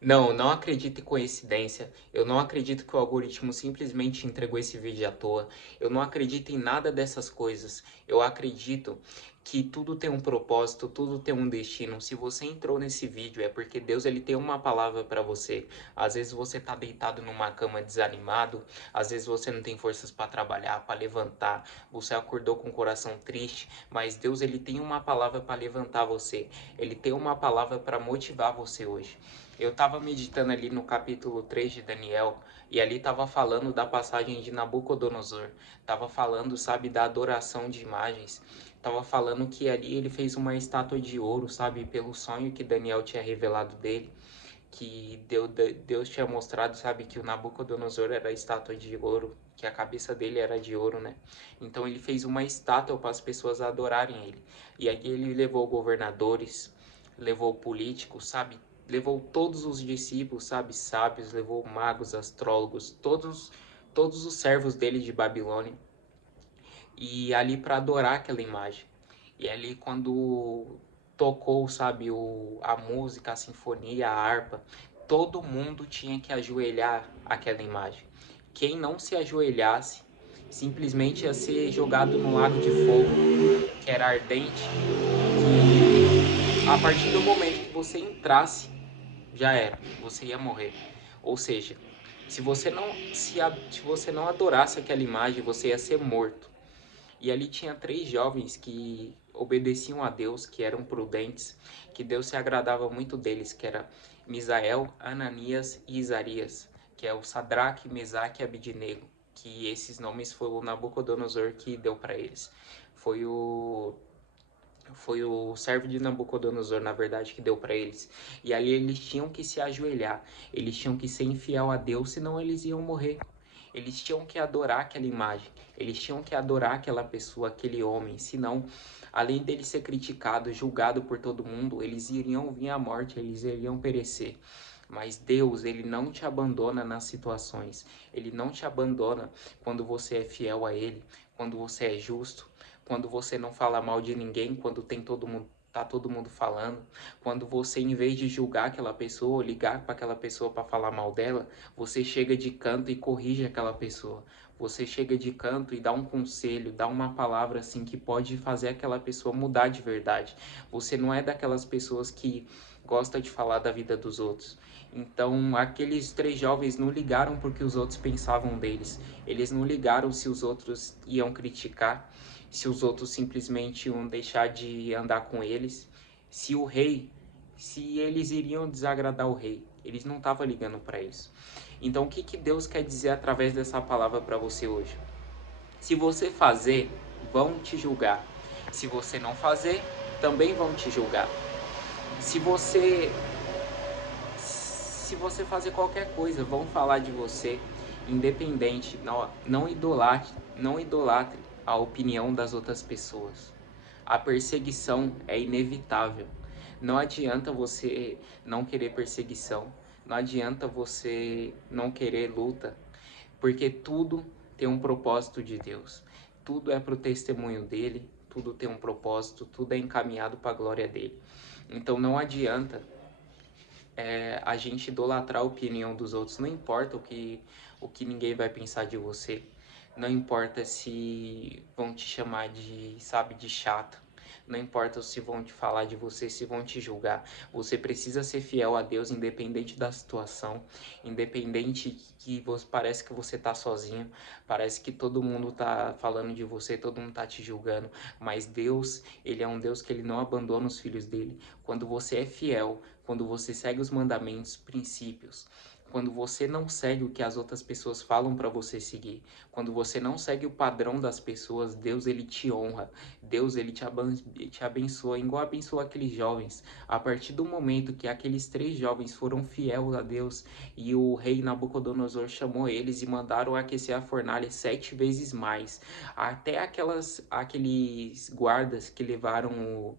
Não, não acredito em coincidência. Eu não acredito que o algoritmo simplesmente entregou esse vídeo à toa. Eu não acredito em nada dessas coisas. Eu acredito que tudo tem um propósito, tudo tem um destino. Se você entrou nesse vídeo é porque Deus ele tem uma palavra para você. Às vezes você tá deitado numa cama desanimado, às vezes você não tem forças para trabalhar, para levantar, você acordou com o coração triste, mas Deus ele tem uma palavra para levantar você. Ele tem uma palavra para motivar você hoje. Eu estava meditando ali no capítulo 3 de Daniel e ali estava falando da passagem de Nabucodonosor. Estava falando, sabe, da adoração de imagens. Estava falando que ali ele fez uma estátua de ouro, sabe, pelo sonho que Daniel tinha revelado dele. Que Deus tinha mostrado, sabe, que o Nabucodonosor era a estátua de ouro, que a cabeça dele era de ouro, né? Então ele fez uma estátua para as pessoas adorarem ele. E aí ele levou governadores, levou políticos, sabe? Levou todos os discípulos, sabe, sábios, levou magos, astrólogos, todos os servos dele de Babilônia e ali para adorar aquela imagem. E ali quando tocou, sabe, a música, a sinfonia, a harpa, todo mundo tinha que ajoelhar aquela imagem. Quem não se ajoelhasse simplesmente ia ser jogado no lago de fogo, que era ardente, que a partir do momento que você entrasse, já era, você ia morrer. Ou seja, se você não adorasse aquela imagem, você ia ser morto. E ali tinha três jovens que obedeciam a Deus, que eram prudentes, que Deus se agradava muito deles, que era Misael, Ananias e Isarias, que é o Sadraque, Mesaque e Abidnego, que esses nomes foi o Nabucodonosor que deu para eles. Foi o foi o servo de Nabucodonosor, na verdade, que deu para eles. E ali eles tinham que se ajoelhar, eles tinham que ser infiel a Deus, senão eles iam morrer. Eles tinham que adorar aquela imagem, eles tinham que adorar aquela pessoa, aquele homem, senão, além dele ser criticado, julgado por todo mundo, eles iriam vir à morte, eles iriam perecer. Mas Deus, ele não te abandona nas situações. Ele não te abandona quando você é fiel a ele, quando você é justo, quando você não fala mal de ninguém, quando tem todo mundo tá todo mundo falando, quando você em vez de julgar aquela pessoa, ou ligar para aquela pessoa para falar mal dela, você chega de canto e corrige aquela pessoa. Você chega de canto e dá um conselho, dá uma palavra assim que pode fazer aquela pessoa mudar de verdade. Você não é daquelas pessoas que gosta de falar da vida dos outros. Então, aqueles três jovens não ligaram porque os outros pensavam deles. Eles não ligaram se os outros iam criticar, se os outros simplesmente iam deixar de andar com eles, se o rei, se eles iriam desagradar o rei. Eles não estavam ligando para isso. Então, o que, que Deus quer dizer através dessa palavra para você hoje? Se você fazer, vão te julgar. Se você não fazer, também vão te julgar. Se você se você fazer qualquer coisa, vão falar de você, independente, não idolatre a opinião das outras pessoas. A perseguição é inevitável. Não adianta você não querer perseguição, não adianta você não querer luta, porque tudo tem um propósito de Deus. Tudo é para o testemunho dele, tudo tem um propósito, tudo é encaminhado para a glória dele. Então não adianta a gente idolatrar a opinião dos outros. Não importa o que ninguém vai pensar de você. Não importa se vão te chamar de, sabe, de chato. Não importa se vão te falar de você, se vão te julgar. Você precisa ser fiel a Deus, independente da situação, independente que você, parece que você tá sozinho, parece que todo mundo tá falando de você, todo mundo tá te julgando. Mas Deus, ele é um Deus que ele não abandona os filhos dele. Quando você é fiel, quando você segue os mandamentos, princípios, quando você não segue o que as outras pessoas falam para você seguir, quando você não segue o padrão das pessoas, Deus ele te honra, Deus ele te abençoa, igual abençoa aqueles jovens. A partir do momento que aqueles três jovens foram fiéis a Deus e o rei Nabucodonosor chamou eles e mandaram aquecer a fornalha 7 vezes mais, até aqueles guardas que levaram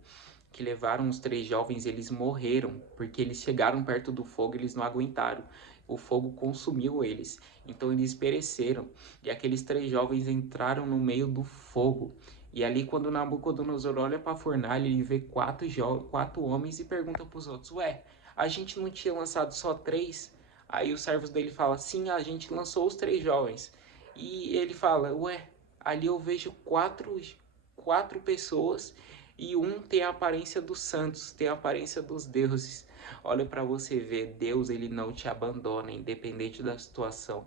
os três jovens, eles morreram, porque eles chegaram perto do fogo e eles não aguentaram. O fogo consumiu eles, então eles pereceram. E aqueles três jovens entraram no meio do fogo. E ali, quando Nabucodonosor olha para a fornalha, ele vê quatro homens e pergunta para os outros: Ué, a gente não tinha lançado só 3? Aí os servos dele falam, sim, a gente lançou os 3 jovens. E ele fala, ué, ali eu vejo quatro pessoas e um tem a aparência dos santos, tem a aparência dos deuses. Olha para você ver, Deus ele não te abandona, independente da situação.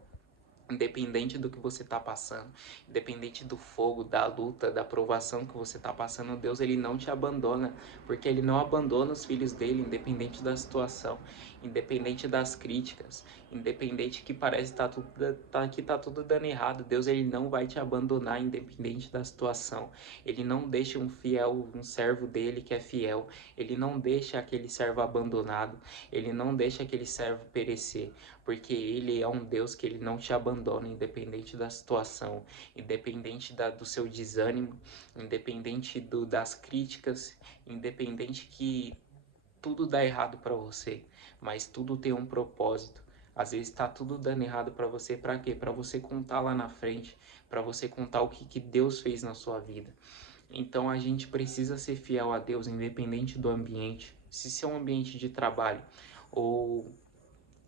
Independente do que você está passando, independente do fogo, da luta, da provação que você está passando, Deus ele não te abandona, porque ele não abandona os filhos dele, independente da situação, independente das críticas, independente que parece que tá tudo dando errado. Deus ele não vai te abandonar, independente da situação. Ele não deixa um servo dele que é fiel. Ele não deixa aquele servo abandonado. Ele não deixa aquele servo perecer, porque ele é um Deus que ele não te abandona, independente da situação, independente do seu desânimo, independente das críticas, independente que tudo dá errado para você, mas tudo tem um propósito. Às vezes está tudo dando errado para você, para quê? Para você contar lá na frente, para você contar o que Deus fez na sua vida. Então a gente precisa ser fiel a Deus, independente do ambiente. Se seu ambiente de trabalho ou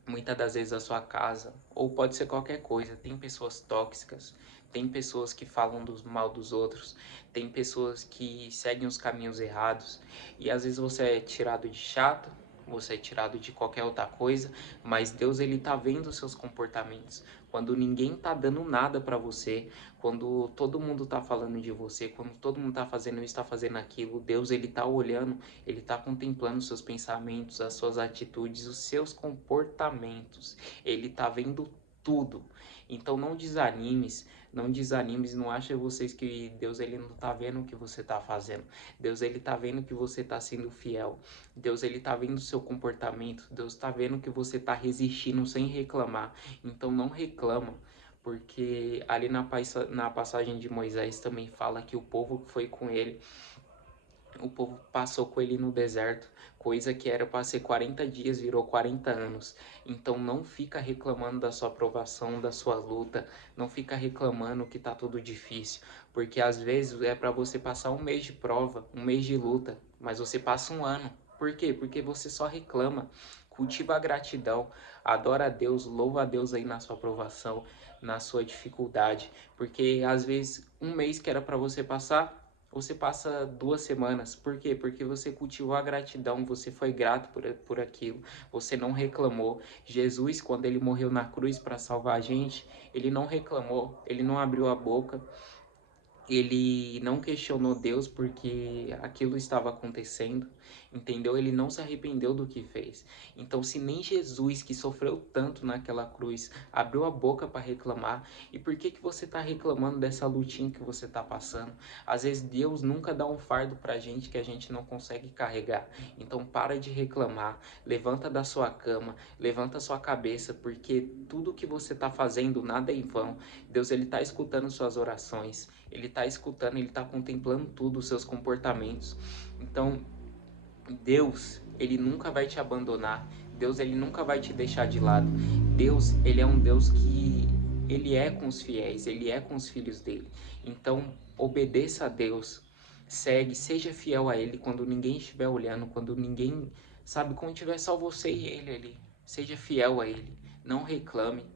muitas das vezes a sua casa, ou pode ser qualquer coisa. Tem pessoas tóxicas, tem pessoas que falam mal dos outros, tem pessoas que seguem os caminhos errados, e às vezes você é tirado de chato, você é tirado de qualquer outra coisa, mas Deus ele tá vendo os seus comportamentos. Quando ninguém tá dando nada para você, quando todo mundo tá falando de você, quando todo mundo tá fazendo isso, tá fazendo aquilo, Deus ele tá olhando, ele tá contemplando os seus pensamentos, as suas atitudes, os seus comportamentos. Ele tá vendo tudo. Então não desanimes, não acha vocês que Deus ele não tá vendo o que você tá fazendo. Deus ele tá vendo que você tá sendo fiel. Deus ele tá vendo o seu comportamento. Deus tá vendo que você tá resistindo sem reclamar. Então não reclama, porque ali na passagem de Moisés também fala que o povo que foi com ele, o povo passou com ele no deserto, coisa que era para ser 40 dias, virou 40 anos. Então não fica reclamando da sua provação, da sua luta, não fica reclamando que tá tudo difícil, porque às vezes é para você passar um mês de prova, um mês de luta, mas você passa um ano. Por quê? Porque você só reclama. Cultiva a gratidão, adora a Deus, louva a Deus aí na sua provação, na sua dificuldade, porque às vezes um mês que era para você passar, você passa 2 semanas. Por quê? Porque você cultivou a gratidão, você foi grato por aquilo, você não reclamou. Jesus, quando ele morreu na cruz para salvar a gente, ele não reclamou, ele não abriu a boca, ele não questionou Deus porque aquilo estava acontecendo, entendeu? Ele não se arrependeu do que fez. Então, se nem Jesus, que sofreu tanto naquela cruz, abriu a boca para reclamar, e por que que você está reclamando dessa lutinha que você está passando? Às vezes Deus nunca dá um fardo pra gente que a gente não consegue carregar. Então, para de reclamar, levanta da sua cama, levanta sua cabeça, porque tudo que você está fazendo nada é em vão. Deus ele está escutando suas orações. Ele está escutando, ele está contemplando tudo, os seus comportamentos. Então, Deus, ele nunca vai te abandonar. Deus, ele nunca vai te deixar de lado. Deus, ele é um Deus que ele é com os fiéis, ele é com os filhos dele. Então, obedeça a Deus. Segue, seja fiel a ele quando ninguém estiver olhando, quando ninguém, sabe, quando tiver só você e ele ali. Seja fiel a ele. Não reclame.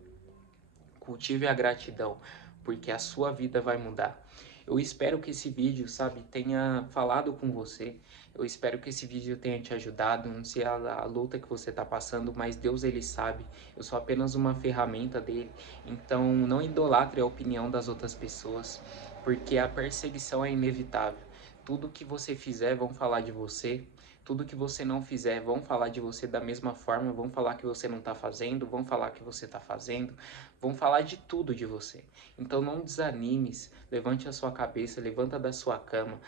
Cultive a gratidão, porque a sua vida vai mudar. Eu espero que esse vídeo, sabe, tenha falado com você. Eu espero que esse vídeo tenha te ajudado. Não sei a luta que você está passando, mas Deus ele sabe. Eu sou apenas uma ferramenta dele. Então não idolatre a opinião das outras pessoas, porque a perseguição é inevitável. Tudo que você fizer vão falar de você. Tudo que você não fizer vão falar de você da mesma forma, vão falar que você não está fazendo, vão falar que você está fazendo, vão falar de tudo de você. Então não desanimes, levante a sua cabeça, levanta da sua cama,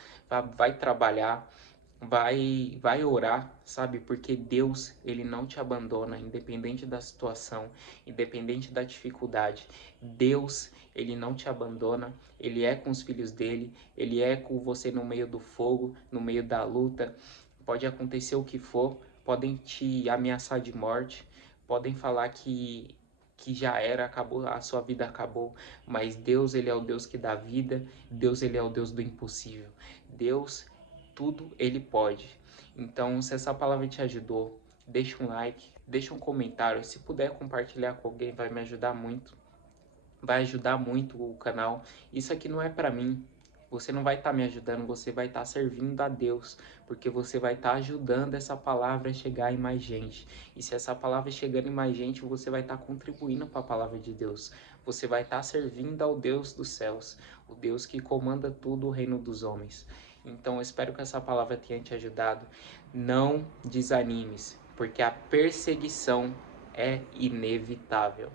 vai trabalhar, vai orar, sabe? Porque Deus, ele não te abandona, independente da situação, independente da dificuldade. Deus, ele não te abandona, ele é com os filhos dele, ele é com você no meio do fogo, no meio da luta. Pode acontecer o que for, podem te ameaçar de morte, podem falar que já era, acabou, a sua vida acabou, mas Deus, ele é o Deus que dá vida, Deus, ele é o Deus do impossível. Deus, tudo ele pode. Então, se essa palavra te ajudou, deixa um like, deixa um comentário. Se puder compartilhar com alguém, vai me ajudar muito. Vai ajudar muito o canal. Isso aqui não é para mim. Você não vai estar me ajudando, você vai estar servindo a Deus, porque você vai estar ajudando essa palavra a chegar em mais gente. E se essa palavra chegando em mais gente, você vai estar contribuindo para a palavra de Deus. Você vai estar servindo ao Deus dos céus, o Deus que comanda tudo o reino dos homens. Então eu espero que essa palavra tenha te ajudado. Não desanimes, porque a perseguição é inevitável.